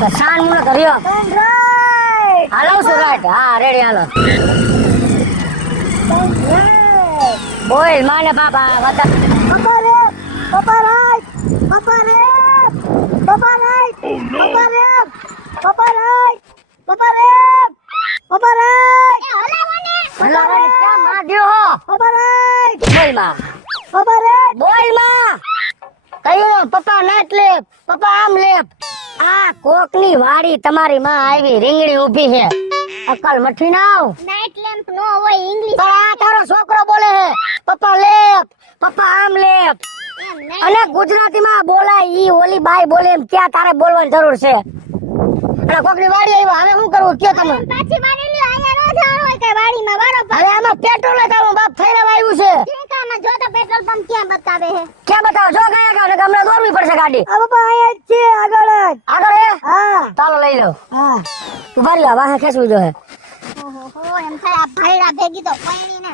તો સાન મુને કર્યો હાલો સુરત હા રેડી હાલો બોલ માને બાબા વતા પપ્પા રે પપ્પા રાઈટ પપ્પા રે પપ્પા રાઈટ પપ્પા રે પપ્પા રાઈટ પપ્પા રે પપ્પા રાઈટ હલાવાને ક્યાં માધ્યો હો પપ્પા રાઈટ બોલ માં પપ્પા રાઈટ બોલ માં કયો પપ્પા નાટ લેપ પપ્પા આમ લેપ આ કોકની વાડી તમારી માં આવી રીંગણી ઊભી છે અકલ મઠી ના આવ નાઇટ લેમ્પ નો હોય ઇંગ્લિશ પણ આ તારો છોકરો બોલે છે પપ્પા લેપ પપ્પા આમ લેપ અને ગુજરાતીમાં બોલાય ઈ ઓલી બાઈ બોલે એમ ક્યાં તારે બોલવાની જરૂર છે અને કોકની વાડી આવ્યા હવે શું કરવું કયો તમે પાછી મારી લ્યો અહીંયા નો જવાનું હોય કે વાડીમાં બરોબર હવે આમાં પેટ્રોલ જ તારું બાપ થઈને આવ્યું છે ઠીકામાં જો તો પેટ્રોલ પંપ ક્યાં બતાવે છે ક્યાં બતાવો જો ગયા ગાવ ને હમણાં દોરવી પડશે ગાડી આ પપ્પા અહીંયા જ છે આગળ જ આગળ હે હા ચાલો લઈ લો હા ઉભા રહ્યા વાહે ખેંચવું જો હે ઓહો એમ થાય આ ભાઈડા ભેગી તો પૈણીને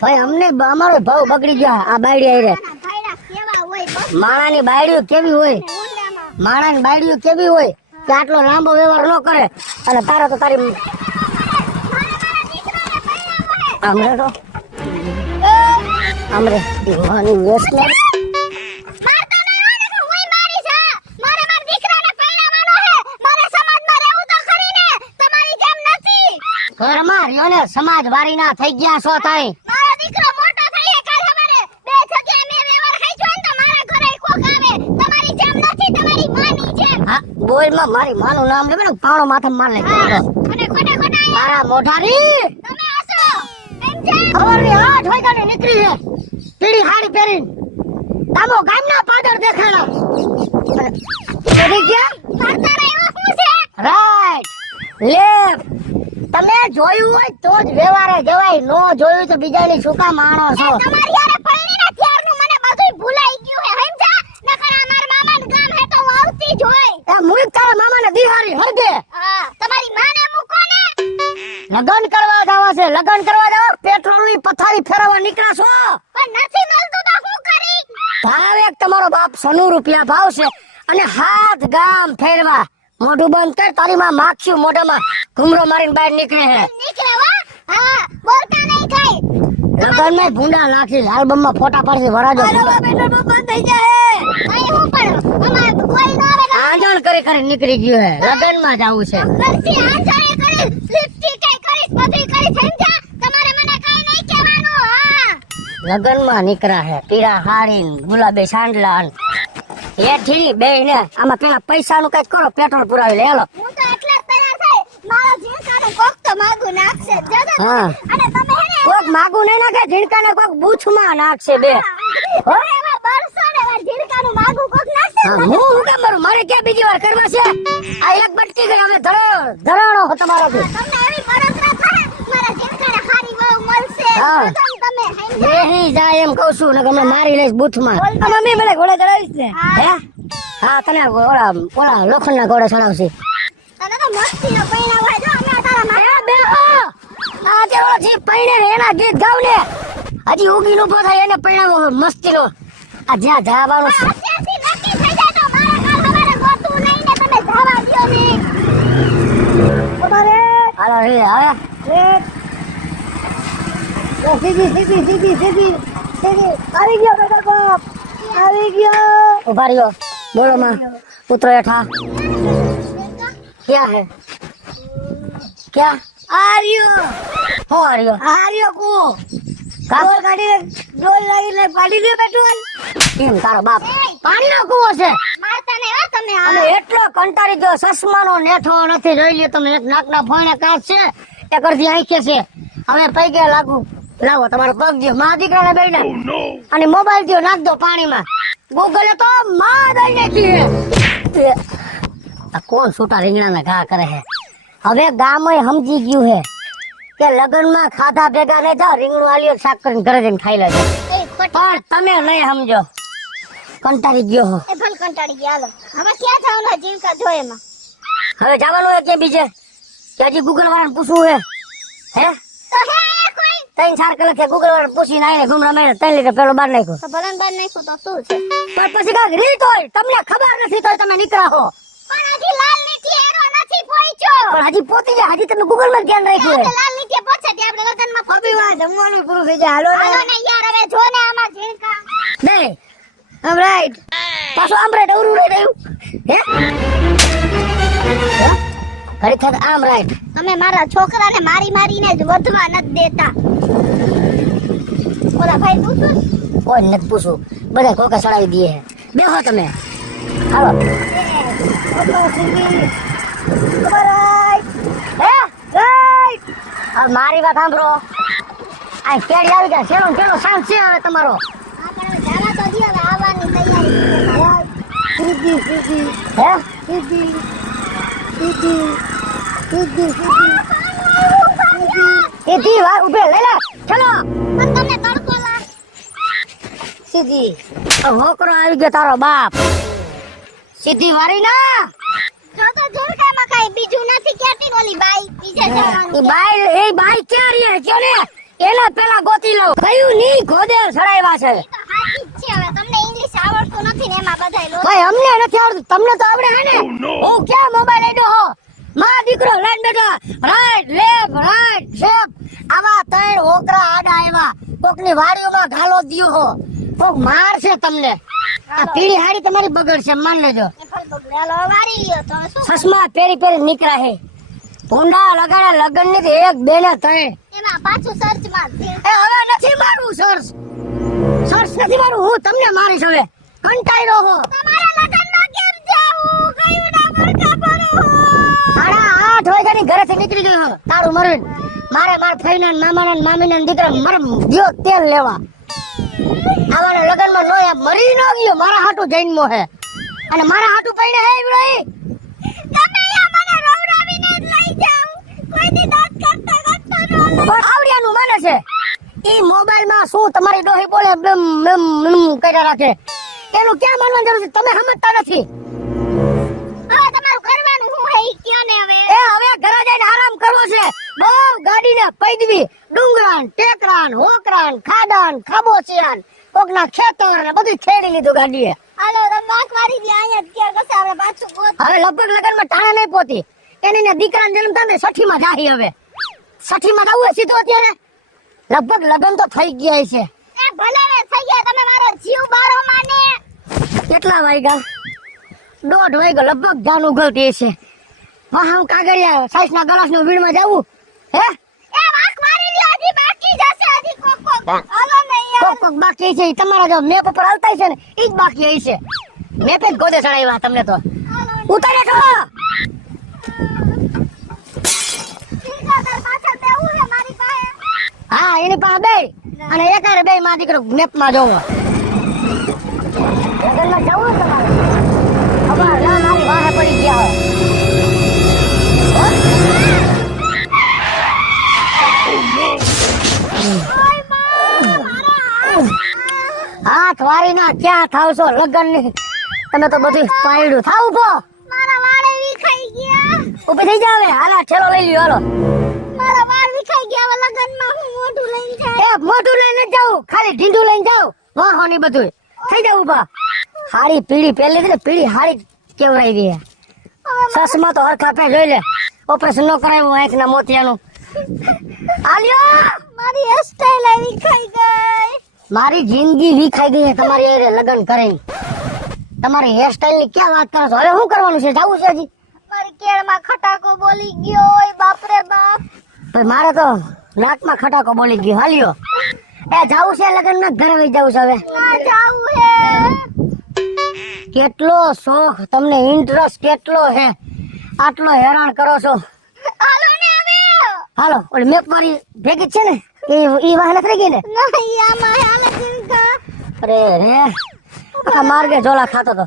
ભાઈ અમને અમારો ભાવ બગડી ગયા આ બાયડી આઈ રે ભાઈડા કેવા હોય બસ માણાની બાયડીઓ કેવી હોય ઊંડામાં માણાની બાયડીઓ કેવી હોય કે આટલો લાંબો વ્યવહાર ન કરે અને તારા તો તારી અમરે તો અમરે દીવાની વેસ્ટ મારતો ન રોને કે હું મારી છે મારે માર દીકરાને પૈણાવાનો હે મારે સમાજમાં રહેવું તો ખરીને તમારી જેમ નથી ઘરમાં રહ્યો ને સમાજ વારી ના થઈ ગયા છો તાઈ મારો દીકરો મોટો થઈ કાલ હવારે બે જગ્યાએ મે વ્યવહાર ખાઈ જો ને તો મારા ઘરે કોક આવે તમારી જેમ નથી તમારી માની જેમ હા બોલ માં મારી માનું નામ લેવે ને પાણો માથે માર લે અને ખોટા ખોટા તારા મોઢારી તમે આસો એમ છે ખબર ની 8 વાગ્યા ની નીકળી છે પીડી હાડી પહેરીને તામો ગામના પાદર દેખાણા ચડી ગયા મારતા રહ્યો હું છે રાઈટ લેફ તમે જોયું હોય તો જ વ્યવહારે જવાય નો જોયું તો બીજાની સુકા માણો છો તમારી યારે પૈણીને ત્યારનું મને બધું ભૂલાઈ ગયું હે સમજા નકર આ મારા મામાનું ગામ હે તો હું આવતી જ હોય એ મુઈક તારા મામાને દિહારી હરદે હા તમારી માને મૂકો ને લગન કરવા જાવા છે લગન કરવા જાવ પેટ્રોલની પથારી ફેરવવા નીકળ્યા છો પણ નથી મળતું તો હું કરી ભાવ એક તમારો બાપ 100 રૂપિયા ભાવ છે અને હાથ ગામ ફેરવા મોઢું બંધ કર તારી માં માખ્યું મોઢામાં ઘુમરો મારીને બહાર નીકળે છે નીકળે વા હા બોલતા નહીં કઈ લગન માં ભૂંડા નાખી આલ્બમ માં ફોટા પાડશે વરાજો પેટ્રોલ પંપ બંધ થઈ જાય અહીં હું પણ અમાર કોઈ ન આવે તો આંજણ કરી નીકળી ગયું હે લગન માં જાવું છે કરસી આંચળે કરી લિપસ્ટિક કઈ કરીશ બધી કરી સમજા તમારે મને કઈ નહીં કહેવાનું હા લગન માં નીકળ્યા હે પીળા હાડી ગુલાબી સાંડલા એ ઠીરી બે ને આમાં પેલા પૈસા નું કઈક કરો પેટ્રોલ પુરાવી લે હેલો હું તો એટલા જ તૈયાર થઈ મારો જીવકાનો કોક તો માગું નાખશે જગત હા. અને તમે હે ને કોક માગું નહીં નાખે ઝીણકાને કોક બૂથમાં નાખશે બે હવે એવા બરસો ને વાર જીવકાનું માગું કોક નાખશે હા, હું કેમ મારું મારે ક્યાં બીજી વાર કરવા છે આ એક બટકી ગઈ હવે ધરાણો હો તમારાથી તમને એવી બળતરા થાય મારા જીવકાને હારી વહુ મળશે હા. પ્રથમ તમે સમજા બેહી જાય એમ કહું છું ને કે હમણાં મારી લઈશ બૂથમાં આ મમ્મી મને ઘોડા ચડાવીશ ને હે હા તને ઓલા લોખંડના ઘોડે ચડાવશે તને તો મસ્તીનો પૈણા હોય જો અમે તારા માટે બે આજે ઓલો જે પૈણે ને એના ગીત ગાવ ને હજી ઉગીને ઉભો થાય એને પૈણાવો મસ્તીનો આ જ્યાં જવાનું છે અત્યારથી નક્કી થઈ જાય તો મારા કાલ હવારે ગોતું નહીં ને તમે જવા દ્યો ને તમારે હાલો રે હવે સીધી આવી ગયો પેટ્રોલ પંપ આવી ગયો ઉભા રહ્યો બોલો માં ઉતરો હેઠા ક્યાં હે ક્યાં આર્યો હો રહ્યો આર્યો કો કા ડોલ કાઢીને ડોલ લાગીને પાડી દે પેટ્રોલ એમ તારો બાપ પાણીનો કૂવો છે મારતા નહીં હો તમે અને એટલો કંટાળી ગયો ચશ્માનો નેઠો નથી જોઈ લ્યો તમે એક નાકના ફોઈને કાચ છે એક અડધી આંખે છે હવે પૈકે લાગુ લાવો તમારો પગ દો મા દીકરાને બેને અને મોબાઈલ દો નાખ દો પાણીમાં ગૂગલે તો માં દઈ નાખી છે આ કોણ છૂટા રીંગણાના ઘા કરે છે હવે ગામ સમજી ગયું હે કે લગનમાં ખાધા ભેગા નહીં જાઓ રીંગણું આલ્યો શાક કરીને ઘરે જઈને ખાઈ લેજો એ ખોટા પણ તમે નહીં સમજો કંટાળી ગયો હો એ ભલ કંટાળી ગયા હાલો હવે ક્યાં જવાનું જીવકા જોય એમાં હવે જવાનું હે કે બીજે કે હજી ગૂગલ વાળાને પૂછવું હે તો હે આયા કોઈ 3-4 કલાક થી ગૂગલ વાળાને પૂછીને આવીને ઘુમરા મારીને 3 લીટર પેલો બાર નાખ્યો તો ભલન બાર નાખ્યું તો શું છે પણ પછી કાંઈક રીત હોય તમને ખબર નથી તોય તમે નીકળ્યા હો પણ હજી લાલ લીટી એરો નથી પહોંચ્યો. પણ હજી પોતી જાય, હજી તમે ગૂગલ માં ધ્યાન રાખ્યું આપણે હે. લાલ લીટી પહોંચે તે આપણે લગનમાં અભી વાત જમવાનું પૂરું થઈ જાય, હાલો હાલો ને યાર હવે જો ને આમાં ઝીણકા. નહીં આમ રાઈટ પાછું આમ રાઈટ અવરું રાઈટ આવ્યું હે ઘડી થતા આમ રાઈટ. તમે મારા છોકરાને મારીને જ વધવા નથી દેતા. ઓલા ભાઈ પૂછું કોઈ નથી પૂછું, બધા કોકા ચડાવી દે હે. બેહો તમે હાલો હે રાઈટ. હવે મારી વાત સાંભળો, આ કેડી આવી ગયા, શેનો કેનો શાંત છે હવે તમારો. આપણે જરા તો દી હવે આવવાની તૈયારી છે. હે સીધી વાર ઉભે લઈ લે ચલો પણ તમને તડકો લાગ. સીધી. હોકરો આવી ગયો તારો બાપ, સીધી વારી ના. જો તો ઝુરકામાં કાંઈ બીજું નથી કહેતી ને ઓલી બાઈ બીજે જવાનું. એ બાઈ ક્યાં રહી હે કયો ને, એના પેલા ગોતી લઉં. કયું ની ગોદેલ સડાવ્યા છે. તો સાચી જ છે. હવે તમને ઇંગ્લિશ આવડતું નથી ને એમાં બધાય લો. ભાઈ અમને નથી આવડતું, તમને તો આવડે હે ને. હું ક્યાં મોબાઈલ આડ્યો હો, માં દીકરો લાઈન બેઠા રાઈટ લેફ્ટ શેપ આવા ત્રણ હોકરા આડા આવ્યા. કોકની વાડીઓમાં ઘાલો દ્યો હો, કોક માર છે તમને. આ પીળી હાડી તમારી બગડશે માન લેજો. એ ફળ બગડે. હાલો હવે વારી લ્યો તો હવે શું ચશ્મા પેરી પેરી નીકળ્યા હે, ભૂંડા લગાડ્યા લગન ની એક બે ને ત્રણ. એમાં પાછું સર્ચમાં એ હવે નથી મારું સર્ચ નથી મારું, હું તમને મારીશ હવે. કંટાળ્યો હો. તમારા લગનમાં કેમ જાવું? કયું ના પડખા ભરો? 8:30 વાગ્યાની ઘરેથી નીકળી ગયો હો, તારું મરવીન. મારે મારા ફઈના ને મામાના ને મામીના ને દીકરા મર ગયો તેલ લેવા. આવાના લગનમાં નો મરી ન ગયો, મારા હાટું જન્મો હે અને મારા હાટું પૈણે હે ઈવડો. તમે અહીંયા મને રવરાવીને જ લઈ જાઓ. કોઈ દી દાંત કાઢતા કાઢતા ન લઈ. પણ આવડિયાનું માને છે ઈ મોબાઈલ માં શું તમારી ડોહી બોલે બમ બમ બમ કર્યા રાખે, એનું ક્યાં માનવાની જરૂર છે, તમે સમજતા નથી. હવે તમારું કરવાનું શું હે ઈ કયો ને હવે. એ હવે ઘરે જઈને આરામ કરવો છે. બહુ ગાડીને પૈદવી ડુંગરાન ટેકરાન હોકરાન ખાડાન ખાબોચિયાન કોકના ખેતર ને બધું ખેડી લીધું ગાડીએ. હાલો તમે વાંક મારી દે અહીંયા જ ક્યાં કશે આપણે પાછું ગોત. હવે લગભગ લગનમાં ટાણે નહીં પોતી. એની ને દીકરાને જન્મ થાય ને 6ઠી માં જાહી. હવે 6ઠી માં જવું સીધું અત્યારે લગભગ લગન તો થઈ ગયા છે. એ ભલે હવે થઈ ગયા. તમે મારો જીવ બારો માને. કેટલા વાગ્યા? 1:30 વાગ્યો લગભગ જાન ઉગલતી છે. હા હું કાગળિયા સાઈસ ના ગલાસ નું વીણમાં જાવું હે. એ વાંક મારી લ્યો. હજી બાકી જશે. હજી કોક હાલો ને યાર. કોક કોક બાકી છે ઈ તમારા જો મેપ ઉપર હાલતા છે ને ઈ જ બાકી હશે. મેપ જ ગોદે ચડાવ્યા તમને તો. ઉતારે છો સિકંદર પાછળ બેહું હે મારી પાસે. હા એની પાસે બે અને એકારે બે માં દીકરો મેપ માં જોવો. લગનમાં જવું તમારે ખબર ના મારી વાહે પડી ગયા હોય. હાથ વારી ના ક્યાં થાવ છો લગન ની, તમે તો બધું પાયડું થાવ. ઉભો મારા વાળ વિખાઈ ગયા. ઉભી થઈ જાવે. હાલા છેલો લઈ લ્યો હાલો. મારા વાળ વિખાઈ ગયા. હવે લગનમાં હું મોઢું લઈને જાય. એ મોટું લઈને જ જાવ, ખાલી ઢીંડું લઈને જાવ. વાહો ની બધું થઈ જાવ ઉભા. હાડી પીળી પહેલી હતી ને પીળી હાડી કેવરાઈ ગઈ. સસમાં તો હરખા પે જોઈ લે, ઓપરેશન નો કરાવ્યું આંખના મોતિયાનું. આલ્યો મારી હેરસ્ટાઈલ વિખાઈ ગઈ. મારી જિંદગી વિખાઈ ગઈ છે તમારી હારે લગન કરીને. તમારી હેરસ્ટાઈલ ની ક્યાં વાત કરો છો? હવે શું કરવાનું છે? જાવું છે હજી? મારી કેળમાં ખટાકો બોલી ગયો. ઓય બાપ રે બાપ. ભાઈ મારે તો નાકમાં ખટાકો બોલી ગયો. હાલ્યો એ જાવું છે લગન ના ઘરે વહી જાવું છે હવે. ના જાવું હે. કેટલો શોખ તમને, ઇન્ટરેસ્ટ કેટલો હે, આટલો હેરાન કરો છો. હાલો ને હવે. હાલો ઓલી મેપ વાળી ભેગી જ છે ને ઈ વાહન નથી ગઈ ને. નહીં આમાં હાલે ચિંતા. અરે રે આખા માર્ગે ઝોલા ખાતો તો.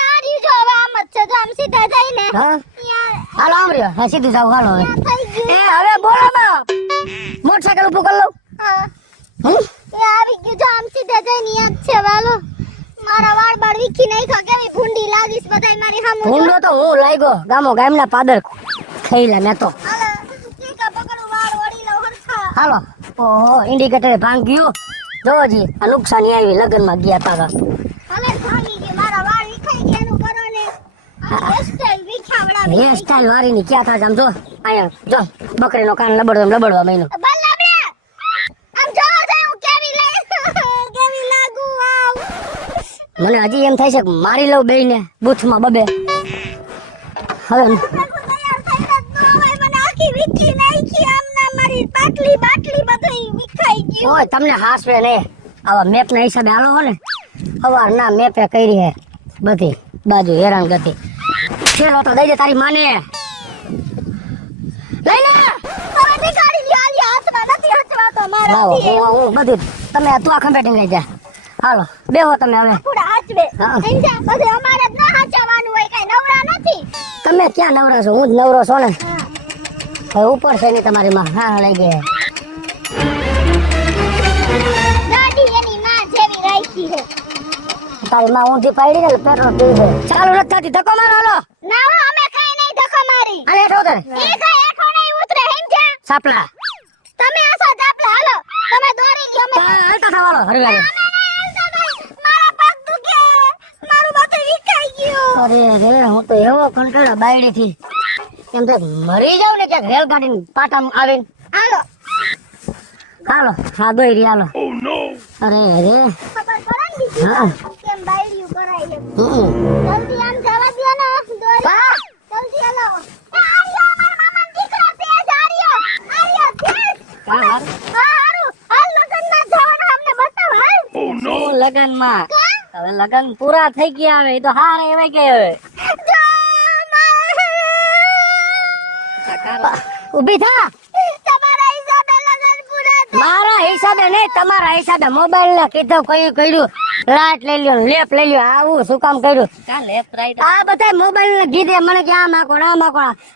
આર્યું જો હવે આમ જ છે. જો આમ સીધા જઈને હા યા હાલો આમ રહ્યો. હા સીધું જાવ હાલો હવે. થઈ ગયું. એ હવે બોલો માં મોટરસાયકલ ઉભું કરી લઉં. હા હમ? એ આવી ગયું. જો આમ સીધા જઈને યાદ છે વાલો. મારા વાળ બાળ વીખી નાખ્યા. કેવી ભૂંડી લાગીશ બધાય મારી સામે. ભૂંડો તો હું લાગ્યો ગામના પાદર ખાઈ લે મેં તો. હાલો ટીકા પકડું વાળ વળી લઉં હરખા. હાલો ઓહો ઇન્ડિકેટર ભાંગ ગયું. જોવો જી આ નુકસાની આવી લગનમાં ગયા તારા. ભલે જ ભાંગી ગયું. મારા વાળ વિખાઈ ગયા એનું કરો ને. હેરસ્ટાઈલ વિખાવડા હેર સ્ટાઈલ વાળી ની ક્યાં થાય આમ જો અહીંયા જો બકરીનો કાન લબડવા મહિનો બલ્લાબે આમ જો હું કેવી લાગુ આવ મને હજી એમ થાય છે કે મારી લઉં બેયને બૂથમાં બબે હવે તૈયાર થઈને તો હવે મને આખી વિખી નાખી આમના મારી બાટલી બધું વિખાઈ ગયું ઓય તમને હાસવે ને આવા મેપ ના હિસાબે હાલો હો ને હવાર ના મેપે કરી હે બધી બાજુ હેરાન ગતિ ચેલો તો દઈ દે તારી માને લઈ લે હવે નીકાળી લ્યો આલી હાથમાં નથી હચવાતો લાવો મારાથી હું બધું તમે તું આ ખંભેટી લઈ જા હાલો બેહો તમે હવે પૂરા હાચવે હા. સમજ્યા બધે અમારે જ ન હાચવાનું હોય કઈ નવરા નથી તમે ક્યાં નવરા છો હું જ નવરો છો ને હવે ઉપર છે ને તમારી માં હા લઈ ગઈ દાદી એની માં જેવી રાખી છે તારી માં ઊંધી પાડી ને પેટ્રોલ પી છે ચાલુ નથી થતી ધક્કો મારો હાલો ના હો અમે કઈ નહીં ધક્કો મારી હાલે હેઠો ઉતર એ કઈ એઠો નહીં ઉતરે સમજ્યા સાપલા તમે આસો ચાપલા હાલો તમે દોરી લ્યો અમે હાલતા થવાલો હરવારે મારા પગ દુખે મારું બધું વિખાઈ ગયું અરે રે હું તો એવો કંટાળો બાયડી થી એમ તો મરી જાવ ને ક્યાંક રેલગાડી પાટામાં આવીને હાલો હાલો હા દોઈ રહી હાલો અરે રે ખબર પડે ને બીજી હા કેમ બાયડીયું કરાય છે હમ. જલ્દી આમ જવા દ્યો ને દોરી બા. જલ્દી હલાવો એ આર્યો અમારા મામાનો દીકરો તેજ આર્યો તેજ હા, હા. હા હારું હાલ લગનમાં જવાનું અમને બતાવ હાલ શું લગનમાં હવે લગન પૂરા થઈ ગયા હવે એ તો હારે એવાય ગઈ હવે ઊભી થા તમારા હિસાબે લગન પૂરા મારા હિસાબે નહીં તમારા હિસાબે મોબાઈલ ને કીધું કયું કર્યું લાઈટ લઈ લ્યો લેપ લઈ લ્યો આવું શું કામ કર્યું આ બધા મોબાઈલ ને કીધે મને કે આ માકો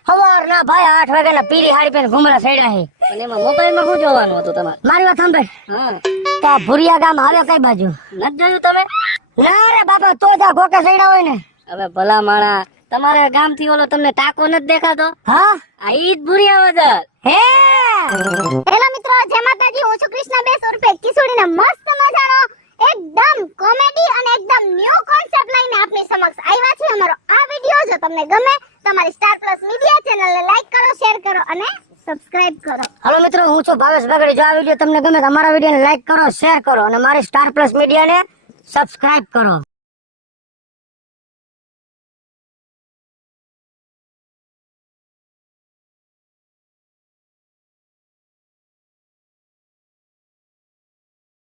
હવાર ના ભાઈ 8 વાગ્યા પીરી હાડી પહેરીને ઘુમરા સડ્યા છે અને એમાં મોબાઈલ માં શું જોવાનું હતું તમારે મારી વાત સાંભળ તો આ ભુરિયા ગામ આવે કઈ બાજુ નથી જોયું તમે ના રે બાપા તો જા ગોકે સડ્યા હોય ને હવે ભલા માણા તમારે ગામ થી ઓલો તમને ટાકો નથી દેખાતો હા આ ઈ જ ભુરિયા વગર હે હેલો મિત્રો જય માતાજી હું છું કૃષ્ણા બેસ ઉર્ફે કિશોરીને મસ્ત મજાનો એકદમ કોમેડી અને એકદમ ન્યૂ કોન્સેપ્ટ લઈને આપની સમક્ષ આવ્યા છે અમારો આ વિડિયો જો તમને ગમે તમારી સ્ટાર પ્લસ મીડિયા ચેનલને લાઈક કરો શેર કરો અને સબસ્ક્રાઇબ કરો હાલો મિત્રો હું છું ભાવેશ બાગડી જો આ વિડિયો તમને ગમે તો અમારા વિડિયોને લાઈક કરો શેર કરો અને મારી સ્ટાર પ્લસ મીડિયાને સબસ્ક્રાઇબ કરો